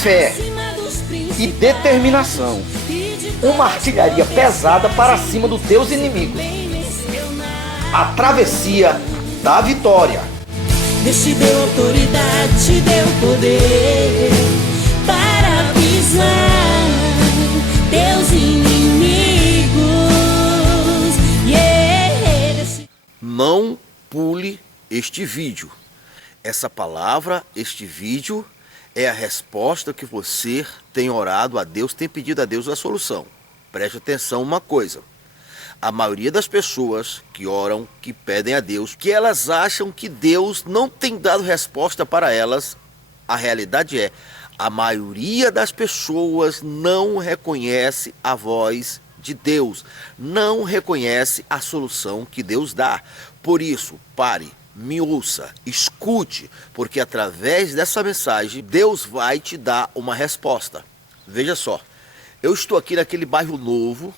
fé e determinação, uma artilharia pesada para cima dos teus inimigos. A travessia da vitória. Deus te deu autoridade, te deu poder para pisar teus inimigos. Yeah. Não pule este vídeo. Essa palavra, este vídeo, é a resposta que você tem orado a Deus, tem pedido a Deus a solução. Preste atenção uma coisa. A maioria das pessoas que oram, que pedem a Deus, que elas acham que Deus não tem dado resposta para elas, a realidade é, a maioria das pessoas não reconhece a voz de Deus, não reconhece a solução que Deus dá. Por isso, pare, me ouça, escute, porque através dessa mensagem, Deus vai te dar uma resposta. Veja só, eu estou aqui naquele bairro novo,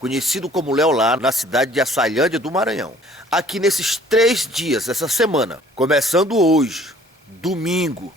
conhecido como Leolá, na cidade de Açailândia do Maranhão. Aqui nesses 3 dias, essa semana, começando hoje, domingo,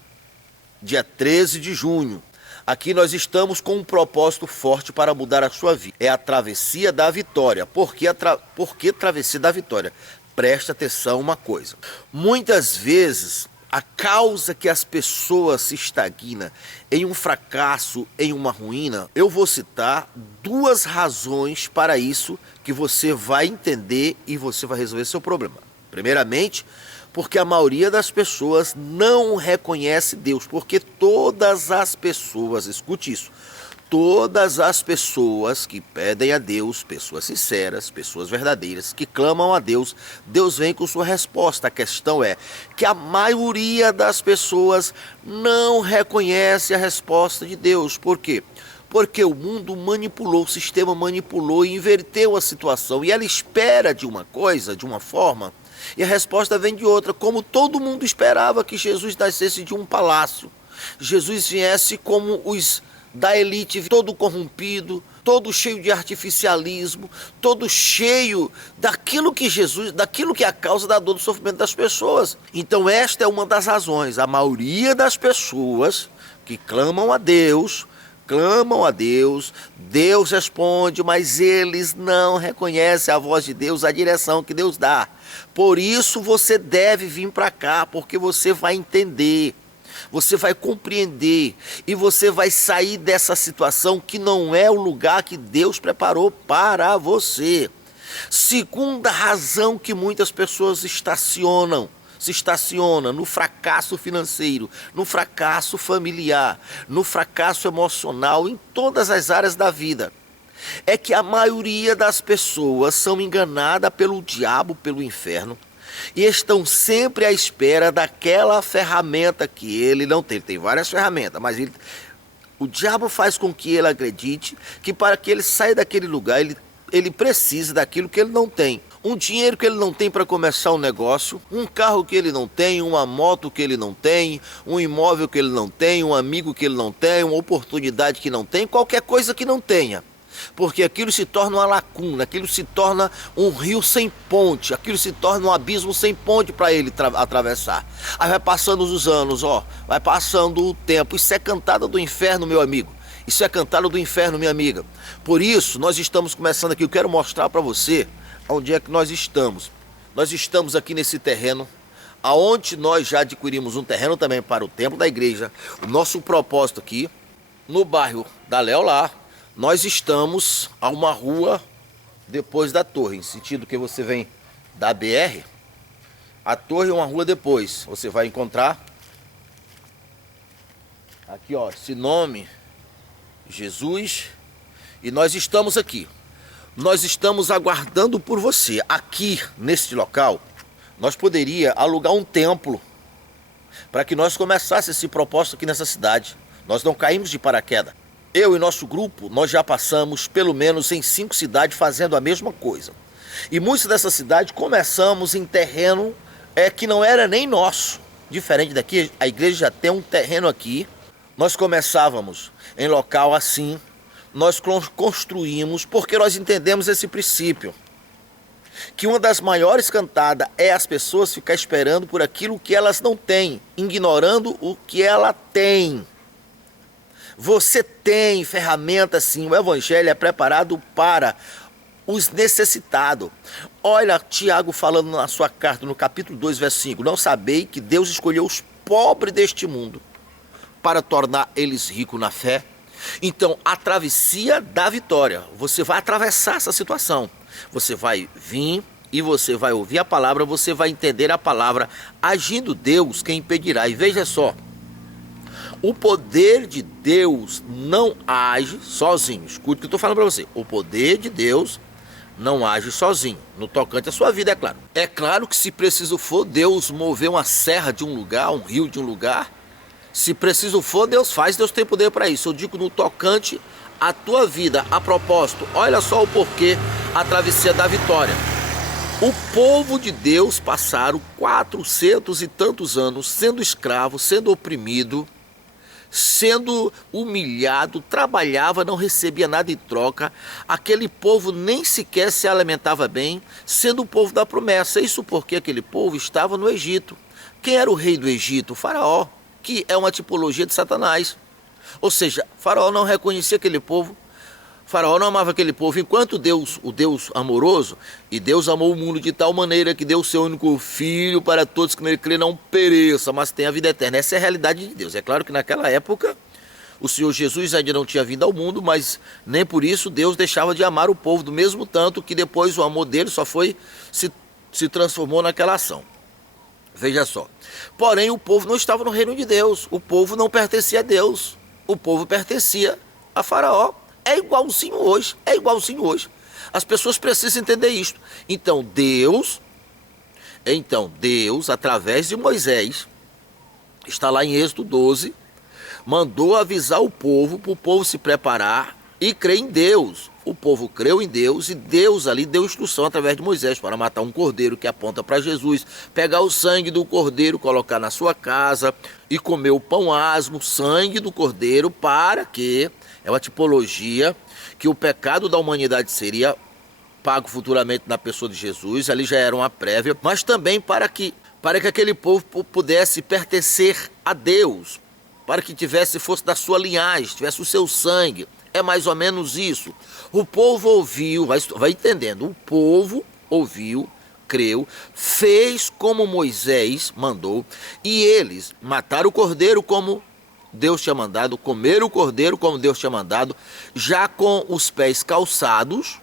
dia 13 de junho, aqui nós estamos com um propósito forte para mudar a sua vida. É a travessia da vitória. Por que travessia da vitória? Preste atenção uma coisa. Muitas vezes, a causa que as pessoas se estagnam em um fracasso, em uma ruína, eu vou citar 2 razões para isso que você vai entender e você vai resolver seu problema. Primeiramente, porque a maioria das pessoas não reconhece Deus, porque todas as pessoas, escute isso, todas as pessoas que pedem a Deus, pessoas sinceras, pessoas verdadeiras, que clamam a Deus, Deus vem com sua resposta. A questão é que a maioria das pessoas não reconhece a resposta de Deus. Por quê? Porque o mundo manipulou, o sistema manipulou e inverteu a situação. E ela espera de uma coisa, de uma forma, e a resposta vem de outra. Como todo mundo esperava que Jesus nascesse de um palácio, Jesus viesse como os da elite, todo corrompido, todo cheio de artificialismo, todo cheio daquilo que é a causa da dor, do sofrimento das pessoas. Então esta é uma das razões. A maioria das pessoas que clamam a Deus, Deus responde, mas eles não reconhecem a voz de Deus, a direção que Deus dá. Por isso você deve vir para cá, porque você vai entender. Você vai compreender e você vai sair dessa situação que não é o lugar que Deus preparou para você. Segunda razão que muitas pessoas se estacionam no fracasso financeiro, no fracasso familiar, no fracasso emocional, em todas as áreas da vida. É que a maioria das pessoas são enganadas pelo diabo, pelo inferno, e estão sempre à espera daquela ferramenta que ele não tem. Ele tem várias ferramentas, mas o diabo faz com que ele acredite que para que ele saia daquele lugar, ele precisa daquilo que ele não tem. Um dinheiro que ele não tem para começar um negócio, um carro que ele não tem, uma moto que ele não tem, um imóvel que ele não tem, um amigo que ele não tem, uma oportunidade que não tem, qualquer coisa que não tenha. Porque aquilo se torna uma lacuna, aquilo se torna um rio sem ponte, aquilo se torna um abismo sem ponte para ele atravessar. Aí vai passando os anos, vai passando o tempo. Isso é cantada do inferno, meu amigo. Isso é cantada do inferno, minha amiga. Por isso, nós estamos começando aqui. Eu quero mostrar para você onde é que nós estamos. Nós estamos aqui nesse terreno, aonde nós já adquirimos um terreno também para o templo da igreja. O nosso propósito aqui, no bairro da Leolá, nós estamos a uma rua depois da torre, em sentido que você vem da BR, a torre é uma rua depois. Você vai encontrar aqui, esse nome, Jesus, e nós estamos aqui. Nós estamos aguardando por você. Aqui, neste local, nós poderíamos alugar um templo para que nós começássemos esse propósito aqui nessa cidade. Nós não caímos de paraquedas. Eu e nosso grupo, nós já passamos pelo menos em 5 cidades fazendo a mesma coisa. E muitas dessas cidades começamos em terreno que não era nem nosso. Diferente daqui, a igreja já tem um terreno aqui. Nós começávamos em local assim, nós construímos, porque nós entendemos esse princípio. Que uma das maiores cantadas é as pessoas ficar esperando por aquilo que elas não têm, ignorando o que ela tem. Você tem ferramenta sim, o evangelho é preparado para os necessitados. Olha Tiago falando na sua carta, no capítulo 2, verso 5. Não sabei que Deus escolheu os pobres deste mundo para tornar eles ricos na fé? Então, a travessia da vitória. Você vai atravessar essa situação. Você vai vir e você vai ouvir a palavra, você vai entender a palavra. Agindo Deus, quem impedirá? E veja só, o poder de Deus não age sozinho. Escute o que eu estou falando para você. O poder de Deus não age sozinho, no tocante à sua vida, é claro. É claro que se preciso for, Deus mover uma serra de um lugar, um rio de um lugar, se preciso for, Deus faz, Deus tem poder para isso. Eu digo no tocante à tua vida. A propósito, olha só o porquê a travessia da vitória. O povo de Deus passaram 400 e tantos anos sendo escravo, sendo oprimido, sendo humilhado, trabalhava, não recebia nada em troca. Aquele povo nem sequer se alimentava bem, sendo o povo da promessa. Isso porque aquele povo estava no Egito. Quem era o rei do Egito? O Faraó, que é uma tipologia de Satanás. Ou seja, Faraó não reconhecia aquele povo, Faraó não amava aquele povo, enquanto Deus, o Deus amoroso, e Deus amou o mundo de tal maneira que deu o seu único filho para todos que nele crê não pereça, mas tenha a vida eterna. Essa é a realidade de Deus. É claro que naquela época o Senhor Jesus ainda não tinha vindo ao mundo, mas nem por isso Deus deixava de amar o povo, do mesmo tanto que depois o amor dele só foi, se transformou naquela ação. Veja só. Porém, o povo não estava no reino de Deus, o povo não pertencia a Deus, o povo pertencia a Faraó. É igualzinho hoje, é igualzinho hoje. As pessoas precisam entender isso. Então Deus, através de Moisés, está lá em Êxodo 12, mandou avisar o povo, para o povo se preparar e crer em Deus. O povo creu em Deus e Deus ali deu instrução através de Moisés para matar um cordeiro que aponta para Jesus, pegar o sangue do cordeiro, colocar na sua casa e comer o pão asmo, sangue do cordeiro, para que, é uma tipologia, que o pecado da humanidade seria pago futuramente na pessoa de Jesus, ali já era uma prévia, mas também para que aquele povo pudesse pertencer a Deus, para que fosse da sua linhagem, tivesse o seu sangue. É mais ou menos isso. O povo ouviu, vai entendendo, o povo ouviu, creu, fez como Moisés mandou, e eles mataram o cordeiro como Deus tinha mandado, comeram o cordeiro como Deus tinha mandado, já com os pés calçados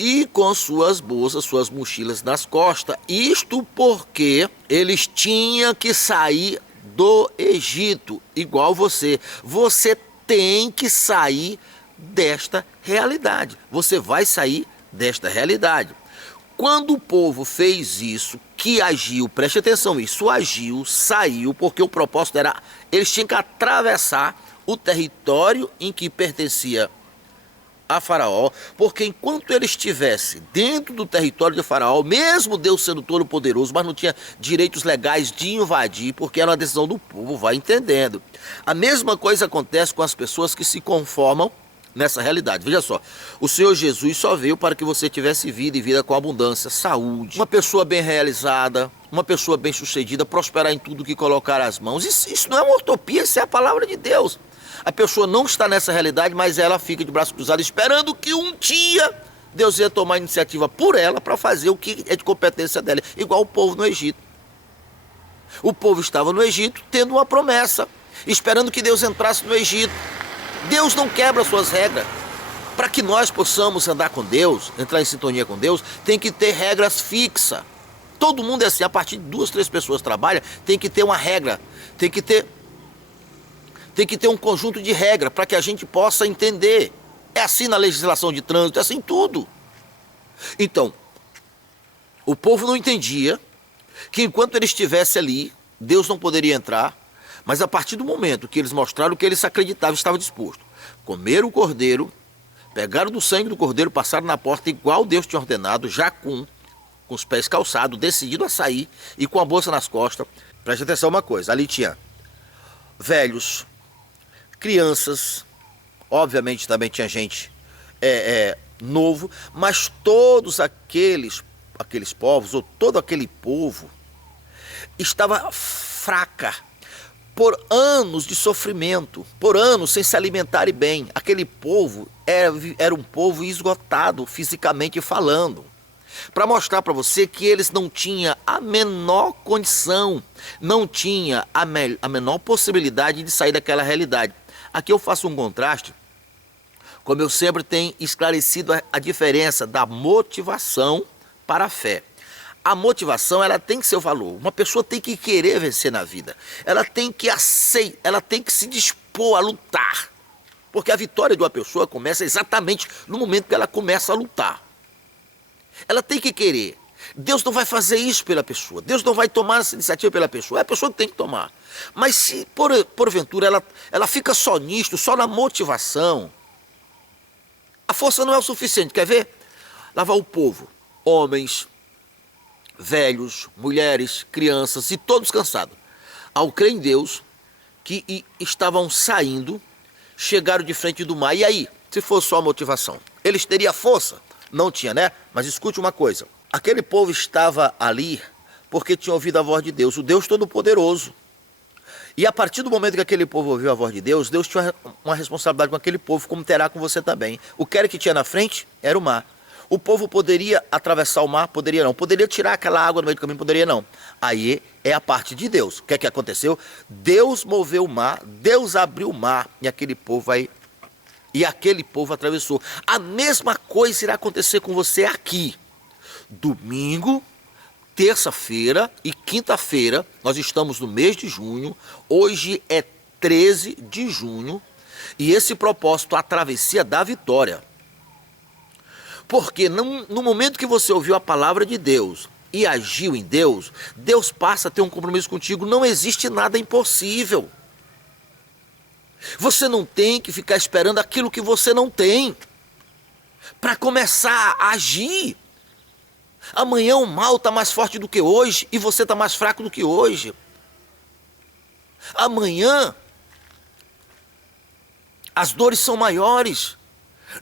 e com suas bolsas, suas mochilas nas costas. Isto porque eles tinham que sair do Egito, igual você. Você tem que sair desta realidade. Você vai sair desta realidade. Quando o povo fez isso, que agiu, preste atenção, isso agiu, saiu, porque o propósito era, eles tinham que atravessar o território em que pertencia a Faraó, porque enquanto ele estivesse dentro do território de Faraó, mesmo Deus sendo todo poderoso, mas não tinha direitos legais de invadir, porque era uma decisão do povo, vai entendendo. A mesma coisa acontece com as pessoas que se conformam nessa realidade. Veja só, o Senhor Jesus só veio para que você tivesse vida e vida com abundância, saúde, uma pessoa bem realizada, uma pessoa bem sucedida, prosperar em tudo que colocar as mãos. Isso não é uma utopia, isso é a palavra de Deus. A pessoa não está nessa realidade, mas ela fica de braços cruzados esperando que um dia Deus ia tomar a iniciativa por ela para fazer o que é de competência dela, igual o povo no Egito. O povo estava no Egito tendo uma promessa, esperando que Deus entrasse no Egito. Deus não quebra suas regras. Para que nós possamos andar com Deus, entrar em sintonia com Deus, tem que ter regras fixas. Todo mundo é assim, a partir de 2, 3 pessoas trabalham, tem que ter uma regra, tem que ter um conjunto de regras para que a gente possa entender. É assim na legislação de trânsito, é assim em tudo. Então, o povo não entendia que enquanto ele estivesse ali, Deus não poderia entrar. Mas a partir do momento que eles mostraram que eles acreditavam, estavam dispostos, comeram o cordeiro, pegaram do sangue do cordeiro, passaram na porta igual Deus tinha ordenado, já com os pés calçados, decidido a sair e com a bolsa nas costas. Preste atenção uma coisa, ali tinha velhos, crianças, obviamente também tinha gente novo, mas todos aqueles povos, ou todo aquele povo, estava fraca, por anos de sofrimento, por anos sem se alimentarem bem. Aquele povo era um povo esgotado fisicamente falando. Para mostrar para você que eles não tinham a menor condição, não tinha a menor possibilidade de sair daquela realidade. Aqui eu faço um contraste, como eu sempre tenho esclarecido a diferença da motivação para a fé. A motivação, ela tem que ser o valor. Uma pessoa tem que querer vencer na vida. Ela tem que aceitar, ela tem que se dispor a lutar. Porque a vitória de uma pessoa começa exatamente no momento que ela começa a lutar. Ela tem que querer. Deus não vai fazer isso pela pessoa. Deus não vai tomar essa iniciativa pela pessoa. É a pessoa que tem que tomar. Mas se porventura ela fica só nisto, só na motivação, a força não é o suficiente. Quer ver? Lá vai o povo. Homens, velhos, mulheres, crianças e todos cansados. Ao crer em Deus, que estavam saindo, chegaram de frente do mar. E aí, se fosse só a motivação? Eles teriam força? Não tinha, né? Mas escute uma coisa. Aquele povo estava ali porque tinha ouvido a voz de Deus, o Deus Todo-Poderoso. E a partir do momento que aquele povo ouviu a voz de Deus, Deus tinha uma responsabilidade com aquele povo, como terá com você também. O que era que tinha na frente era o mar. O povo poderia atravessar o mar? Poderia não. Poderia tirar aquela água no meio do caminho? Poderia não. Aí é a parte de Deus. O que é que aconteceu? Deus moveu o mar, Deus abriu o mar e aquele povo atravessou. A mesma coisa irá acontecer com você aqui. Domingo, terça-feira e quinta-feira, nós estamos no mês de junho, hoje é 13 de junho, e esse propósito, a travessia da vitória. Porque no momento que você ouviu a palavra de Deus e agiu em Deus, Deus passa a ter um compromisso contigo, não existe nada impossível. Você não tem que ficar esperando aquilo que você não tem para começar a agir. Amanhã o mal está mais forte do que hoje e você está mais fraco do que hoje. Amanhã as dores são maiores.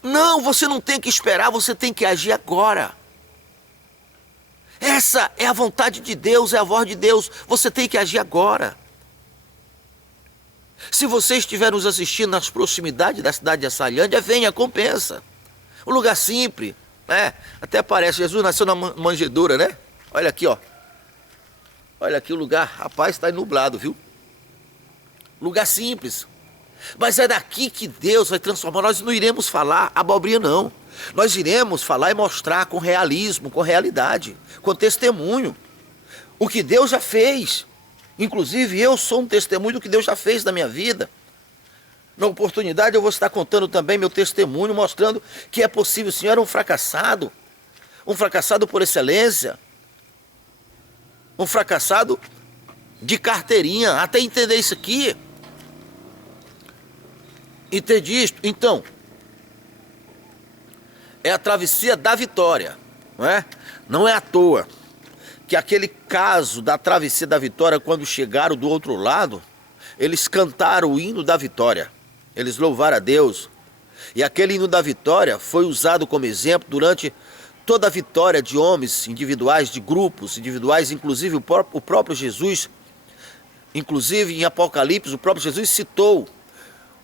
Não, você não tem que esperar, você tem que agir agora. Essa é a vontade de Deus, é a voz de Deus. Você tem que agir agora. Se você estiver nos assistindo nas proximidades da cidade de Açailândia, venha, compensa. Um lugar simples, né? Até parece, Jesus nasceu na manjedoura, né? Olha aqui, ó. Olha aqui o lugar, rapaz, está nublado, viu? Lugar simples. Mas é daqui que Deus vai transformar. Nós não iremos falar abobrinha, não. Nós iremos falar e mostrar com realismo, com realidade, com testemunho, o que Deus já fez. Inclusive, eu sou um testemunho do que Deus já fez na minha vida. Na oportunidade, eu vou estar contando também meu testemunho, mostrando que é possível. O Senhor era um fracassado por excelência, um fracassado de carteirinha, até entender isso aqui. Entendi isto? Então, é a travessia da vitória, não é? Não é à toa que aquele caso da travessia da vitória, quando chegaram do outro lado, eles cantaram o hino da vitória, eles louvaram a Deus, e aquele hino da vitória foi usado como exemplo durante toda a vitória de homens individuais, de grupos individuais, inclusive o próprio Jesus, inclusive em Apocalipse, o próprio Jesus citou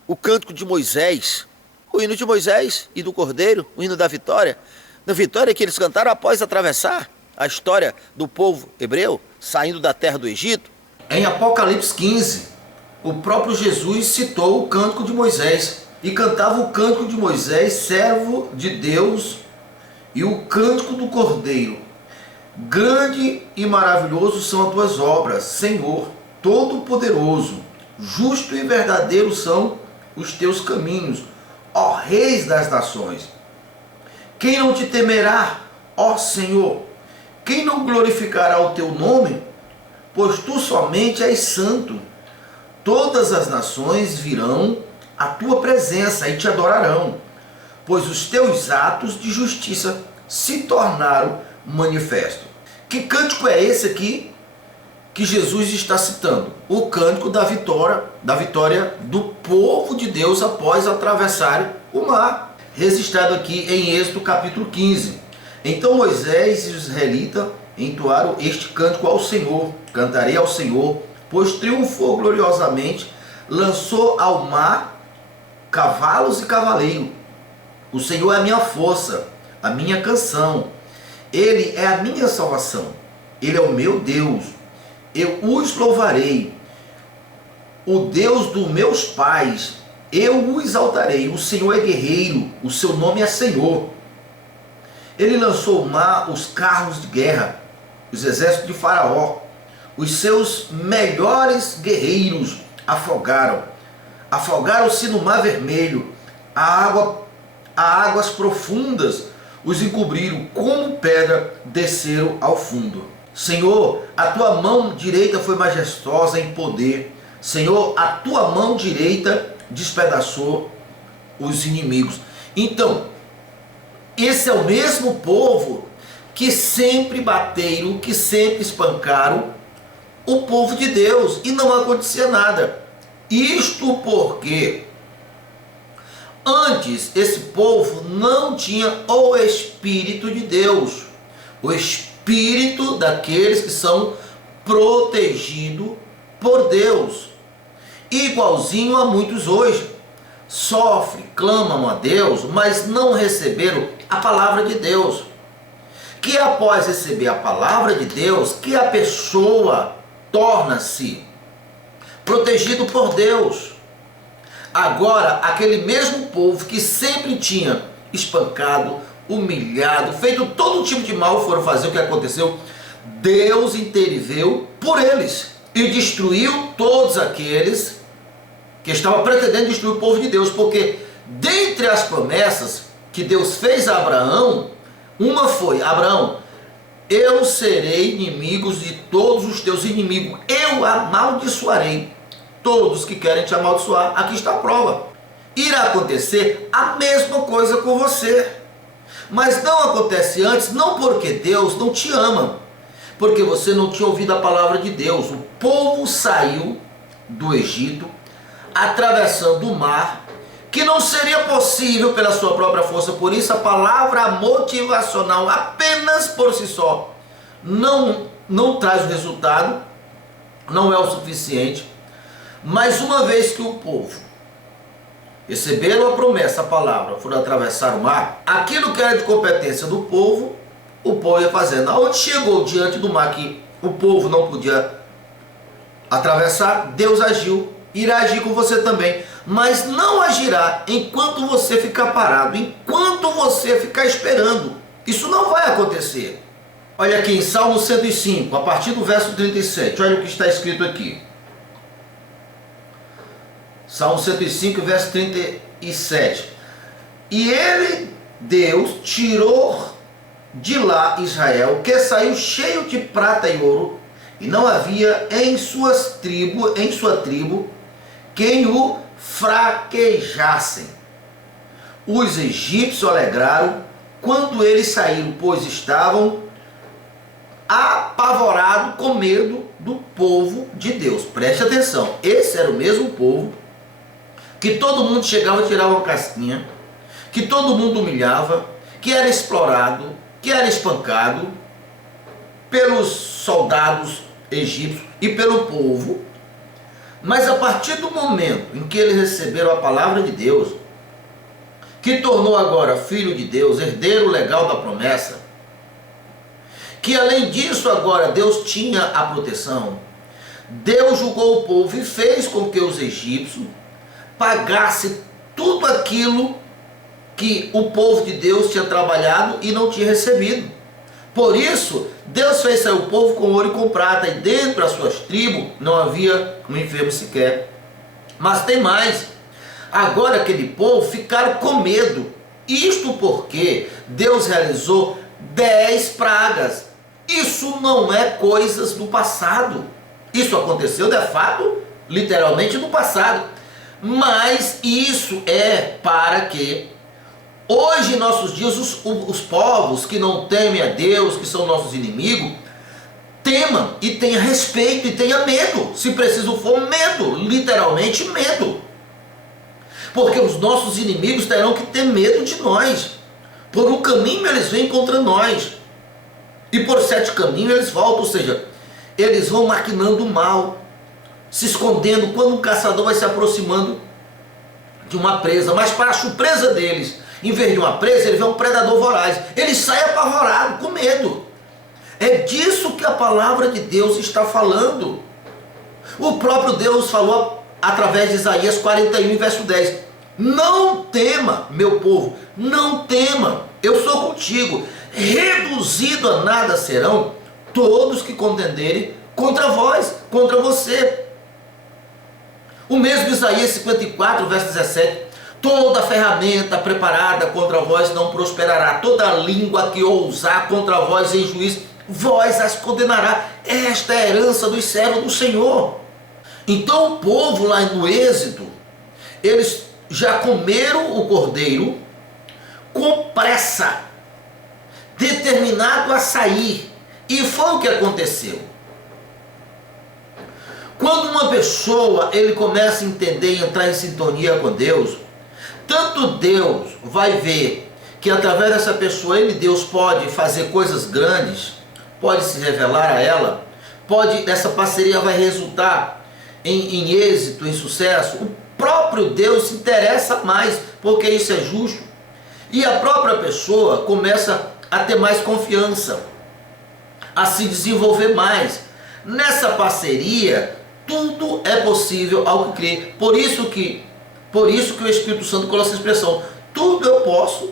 o cântico de Moisés, o hino de Moisés e do Cordeiro, o hino da vitória. Da vitória que eles cantaram após atravessar a história do povo hebreu, saindo da terra do Egito. Em Apocalipse 15, o próprio Jesus citou o cântico de Moisés. E cantava o cântico de Moisés, servo de Deus, e o cântico do Cordeiro. Grande e maravilhoso são as tuas obras, Senhor, Todo-Poderoso. Justo e verdadeiro são os teus caminhos, ó Reis das nações. Quem não te temerá, ó Senhor? Quem não glorificará o teu nome? Pois tu somente és santo. Todas as nações virão à tua presença e te adorarão, pois os teus atos de justiça se tornaram manifestos. Que cântico é esse aqui que Jesus está citando? O cântico da vitória do povo de Deus após atravessar o mar, registrado aqui em Êxodo capítulo 15. Então Moisés e os israelitas entoaram este cântico ao Senhor: cantarei ao Senhor, pois triunfou gloriosamente, lançou ao mar cavalos e cavaleiro. O Senhor é a minha força, a minha canção. Ele é a minha salvação. Ele é o meu Deus. Eu os louvarei. O Deus dos meus pais, eu o exaltarei. O Senhor é guerreiro, o seu nome é Senhor. Ele lançou ao mar os carros de guerra, os exércitos de Faraó. Os seus melhores guerreiros afogaram-se no mar vermelho. A águas profundas os encobriram, como pedra desceram ao fundo. Senhor, a tua mão direita foi majestosa em poder. Senhor, a tua mão direita despedaçou os inimigos. Então, esse é o mesmo povo que sempre bateram, que sempre espancaram o povo de Deus e não acontecia nada. Isto porque antes esse povo não tinha o Espírito de Deus, o Espírito daqueles que são protegidos por Deus. Igualzinho a muitos hoje, sofrem, clamam a Deus, mas não receberam a palavra de Deus. Que após receber a palavra de Deus, que a pessoa torna-se protegido por Deus. Agora, aquele mesmo povo que sempre tinha espancado, humilhado, feito todo tipo de mal, foram fazer o que aconteceu. Deus interveio por eles e destruiu todos aqueles que estavam pretendendo destruir o povo de Deus, porque dentre as promessas que Deus fez a Abraão, uma foi: Abraão, eu serei inimigos de todos os teus inimigos, eu amaldiçoarei todos que querem te amaldiçoar. Aqui está a prova. Irá acontecer a mesma coisa com você, mas não acontece antes, não porque Deus não te ama, porque você não tinha ouvido a palavra de Deus. O povo saiu do Egito, atravessando o mar, que não seria possível pela sua própria força. Por isso a palavra motivacional apenas por si só não traz o resultado, não é o suficiente. Mas uma vez que o povo receberam a promessa, a palavra, foram atravessar o mar, aquilo que era de competência do povo, o povo ia fazendo. Aonde chegou diante do mar que o povo não podia atravessar, Deus agiu. Irá agir com você também, mas não agirá enquanto você ficar parado, enquanto você ficar esperando. Isso não vai acontecer. Olha aqui em Salmo 105, a partir do verso 37, olha o que está escrito aqui. Salmo 105, verso 37. E ele, Deus, tirou de lá Israel, que saiu cheio de prata e ouro, e não havia em sua tribo quem o fraquejassem. Os egípcios alegraram quando eles saíram, pois estavam apavorados com medo do povo de Deus. Preste atenção, esse era o mesmo povo que todo mundo chegava e tirava uma casquinha, que todo mundo humilhava, que era explorado, que era espancado pelos soldados egípcios e pelo povo. Mas a partir do momento em que eles receberam a palavra de Deus, que tornou agora filho de Deus, herdeiro legal da promessa, que além disso agora Deus tinha a proteção, Deus julgou o povo e fez com que os egípcios pagassem tudo aquilo que o povo de Deus tinha trabalhado e não tinha recebido. Por isso, Deus fez sair o povo com ouro e com prata, e dentro das suas tribos não havia um enfermo sequer. Mas tem mais. Agora aquele povo ficaram com medo. Isto porque Deus realizou 10 pragas. Isso não é coisas do passado. Isso aconteceu de fato, literalmente no passado. Mas isso é para que hoje, em nossos dias, os povos que não temem a Deus, que são nossos inimigos, temam e tenham respeito e tenham medo. Se preciso for, medo, literalmente medo. Porque os nossos inimigos terão que ter medo de nós. Por um caminho eles vêm contra nós, e por 7 caminhos eles voltam, ou seja, eles vão maquinando o mal. se escondendo quando um caçador vai se aproximando de uma presa, mas para a surpresa deles, em vez de uma presa, ele vê um predador voraz. Ele sai apavorado, com medo. É disso que a palavra de Deus está falando. O próprio Deus falou através de Isaías 41, verso 10. Não tema, meu povo, não tema, eu sou contigo. Reduzido a nada serão todos que contenderem contra vós, contra você. O mesmo Isaías 54, verso 17. Toda ferramenta preparada contra vós não prosperará. Toda língua que ousar contra vós em juízo, vós as condenará. Esta é a herança dos servos do Senhor. Então o povo lá no Êxodo, eles já comeram o cordeiro com pressa, determinado a sair. E foi o que aconteceu. Quando uma pessoa ele começa a entender e entrar em sintonia com Deus, tanto Deus vai ver que através dessa pessoa Deus pode fazer coisas grandes, pode se revelar a ela, essa parceria vai resultar em êxito, em sucesso. O próprio Deus se interessa mais, porque isso é justo, e a própria pessoa começa a ter mais confiança, a se desenvolver mais. Nessa parceria, tudo é possível ao que crê. Por isso que o Espírito Santo coloca essa expressão: tudo eu posso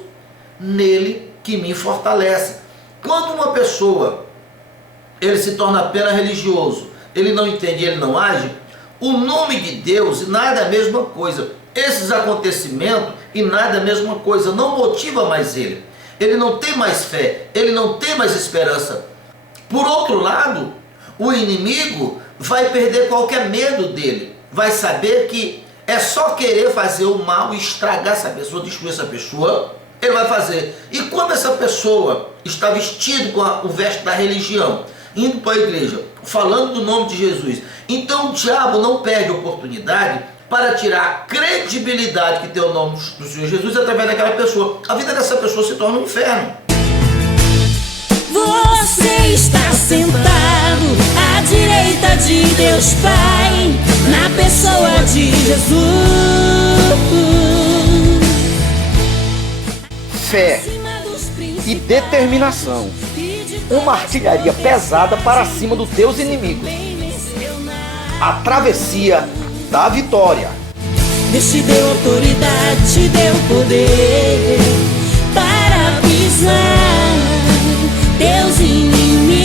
nele que me fortalece. Quando uma pessoa ele se torna apenas religioso, ele não entende, ele não age, o nome de Deus e nada é a mesma coisa. Esses acontecimentos e nada é a mesma coisa, não motiva mais ele. Ele não tem mais fé, ele não tem mais esperança. Por outro lado, o inimigo vai perder qualquer medo dele. Vai saber que é só querer fazer o mal, estragar essa pessoa, destruir essa pessoa, ele vai fazer. E quando essa pessoa está vestido com o veste da religião, indo para a igreja, falando do nome de Jesus, então o diabo não perde oportunidade para tirar a credibilidade que tem o nome do Senhor Jesus através daquela pessoa. A vida dessa pessoa se torna um inferno. Você está sentado à direita de Deus Pai, na pessoa de Jesus. Fé e determinação, uma artilharia pesada para cima dos teus inimigos. A travessia da vitória. Deus te deu autoridade, te deu poder para pisar teus inimigos.